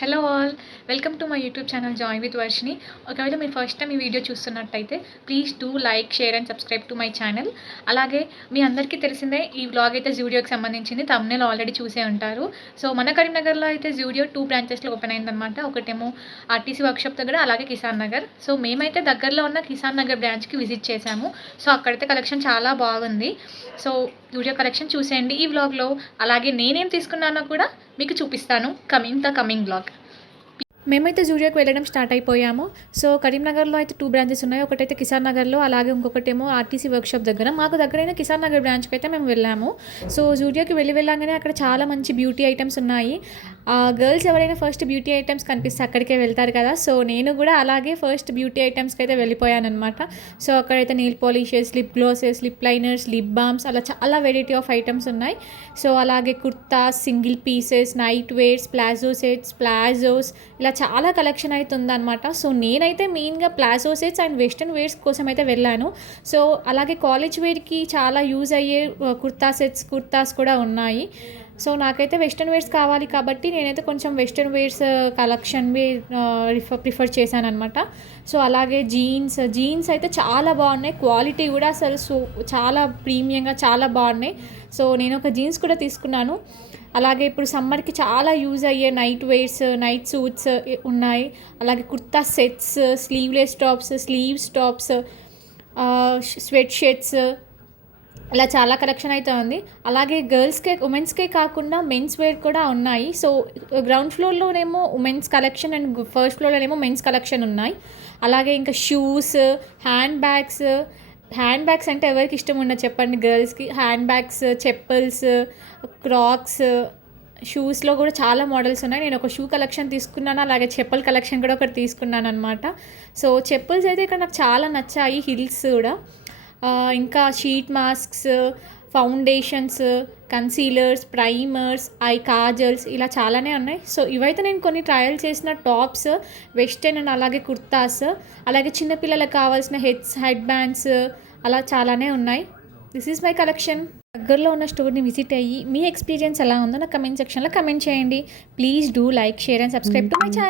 Hello all, welcome to my YouTube channel join with Varshini. ఒకవేళ మీరు first time ఈ video చూస్తున్నట్టయితే please do like, share and subscribe to my channel. అలాగే మీ అందరికీ తెలిసిందే ఈ వ్లాగ్ అయితే జూడియోకి సంబంధించింది. తమ్నేల్ ఆల్రెడీ చూసే ఉంటారు. సో మన కరీంనగర్లో అయితే జూడియో 2 బ్రాంచెస్లో ఓపెన్ అయిందనమాట. ఒకటేమో ఆర్టీసీ వర్క్షాప్ దగ్గర, అలాగే కిసాన్ నగర్. సో మేమైతే దగ్గరలో ఉన్న కిసాన్ నగర్ బ్రాంచ్కి విజిట్ చేశాము. సో అక్కడైతే కలెక్షన్ చాలా బాగుంది. సో జూడియో కలెక్షన్ చూసేయండి ఈ వ్లాగ్లో. అలాగే నేనేం తీసుకున్నానో కూడా మీకు చూపిస్తాను కమింగ్ బ్లాగ్. మేమైతే జూడియోకి వెళ్ళడం స్టార్ట్ అయిపోయాము. సో కరీంనగర్లో అయితే 2 బ్రాంచెస్ ఉన్నాయి. ఒకటైతే కిసాన్ నగర్లో, అలాగే ఇంకొకటేమో ఆర్టీసీ వర్క్షాప్ దగ్గర. మాకు దగ్గరైన కిసాన్ నగర్ బ్రాంచ్కి అయితే మేము వెళ్ళాము. సో జూడియోకి వెళ్ళగానే అక్కడ చాలా మంచి బ్యూటీ ఐటమ్స్ ఉన్నాయి. గర్ల్స్ ఎవరైనా ఫస్ట్ బ్యూటీ ఐటమ్స్ కనిపిస్తే అక్కడికే వెళ్తారు కదా. సో నేను కూడా అలాగే ఫస్ట్ బ్యూటీ ఐటమ్స్కి అయితే వెళ్ళిపోయాను అనమాట. సో అక్కడైతే nail polishes, lip glosses, lip liners, lip balms, అలా చాలా వెరైటీ ఆఫ్ ఐటమ్స్ ఉన్నాయి. సో అలాగే kurtas, single pieces, night wears, palazzo sets, palazzos, ఇలా చాలా కలెక్షన్ అయితే ఉందన్నమాట. సో నేనైతే మెయిన్గా palazzo sets and western wears కోసం అయితే వెళ్ళాను. సో అలాగే కాలేజ్ వేర్కి చాలా యూజ్ అయ్యే కుర్తాస్ కూడా ఉన్నాయి. సో నాకైతే వెస్ట్రన్ వేర్స్ కావాలి కాబట్టి నేనైతే కొంచెం వెస్ట్రన్ వేర్స్ కలెక్షన్వి ప్రిఫర్ చేశాను అనమాట. సో అలాగే జీన్స్ అయితే చాలా బాగున్నాయి. క్వాలిటీ కూడా అసలు చాలా ప్రీమియంగా చాలా బాగున్నాయి. సో నేను ఒక జీన్స్ కూడా తీసుకున్నాను. అలాగే ఇప్పుడు సమ్మర్కి చాలా యూజ్ అయ్యే నైట్ వేర్స్, నైట్ సూట్స్ ఉన్నాయి. అలాగే kurta sets, sleeveless tops, sleeves tops, sweat shirts, ఇలా చాలా కలెక్షన్ అయితే ఉంది. అలాగే గర్ల్స్కే, ఉమెన్స్కే కాకుండా మెన్స్ వేర్ కూడా ఉన్నాయి. సో గ్రౌండ్ ఫ్లోర్లోనేమో ఉమెన్స్ కలెక్షన్ అండ్ ఫస్ట్ ఫ్లోర్లోనేమో మెన్స్ కలెక్షన్ ఉన్నాయి. అలాగే ఇంకా షూస్, హ్యాండ్ బ్యాగ్స్ అంటే ఎవరికి ఇష్టం ఉండదు చెప్పండి గర్ల్స్కి. హ్యాండ్ బ్యాగ్స్, చెప్పల్స్, క్రాక్స్, షూస్లో కూడా చాలా మోడల్స్ ఉన్నాయి. నేను ఒక షూ కలెక్షన్ తీసుకున్నాను, అలాగే చెప్పల్ కలెక్షన్ కూడా ఒకటి తీసుకున్నాను అనమాట. సో చెప్పల్స్ అయితే ఇక్కడ నాకు చాలా నచ్చాయి, హిల్స్ కూడా. ఇంకా sheet masks, foundations, concealers, primers, I kajals, ఇలా చాలానే ఉన్నాయి. సో ఇవైతే నేను కొన్ని ట్రయల్ చేసిన టాప్స్, వెస్టర్న్ అండ్ అలాగే కుర్తాస్, అలాగే చిన్నపిల్లలకు కావాల్సిన హెడ్ బ్యాండ్స్, అలా చాలానే ఉన్నాయి. This is my collection. దగ్గరలో ఉన్న స్టోర్ని విజిట్ అయ్యి మీ ఎక్స్పీరియన్స్ ఎలా ఉందో నా కమెంట్ సెక్షన్లో కమెంట్ చేయండి. Please do like, share and subscribe to my channel.